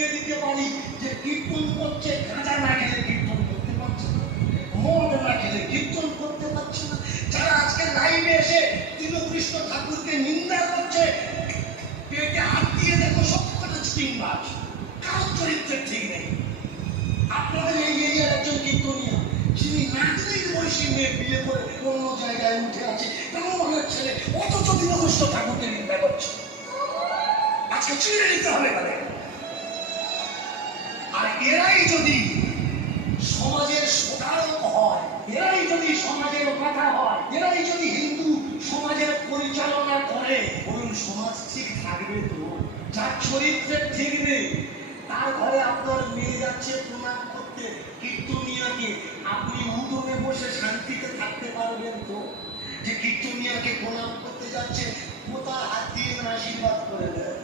বুঝিয়ে দিতে পারি যে কীর্তন করছে, গাঁজা না খেলে কীর্তন করতে পারছে না, মদ না খেলে কীর্তন করতে পারছে না। যারা আজকে লাইভে এসে তৃণকৃষ্ণ ঠাকুরকে নিন্দা করছে, পেটে হাত দিয়ে দেখো সবকটা চিটিংবাজ, কারোর চরিত্রের ঠিক নেই। আপনাদের এই এরিয়ার একজন কীর্তনীয়, যিনি নাচলেই বয়সী মেয়ে বিয়ে করে অন্য জায়গায় উঠে আছে, কেমন মনের ছেলে, অথচ তৃণকৃষ্ণ ঠাকুরকে নিন্দা করছে। আজকে চিনে নিতে হবে তাদের। আর এরাই যদি সমাজের সুধারক হয়, এরাই যদি সমাজের কথা হয়, এরাই যদি হিন্দু সমাজের পরিচালনা করে, বলুন সমাজ ঠিক থাকবে তো? যার চরিত্রের ঠিক নেই, তার ঘরে আপনার মেয়ে যাচ্ছে প্রণাম করতে কীর্তনিয়াকে, আপনি উঠোনে বসে শান্তিতে থাকতে পারবেন তো? যে কীর্তনিয়াকে প্রণাম করতে যাচ্ছে, কোথায় হাত দিয়ে আশীর্বাদ করে দেয়।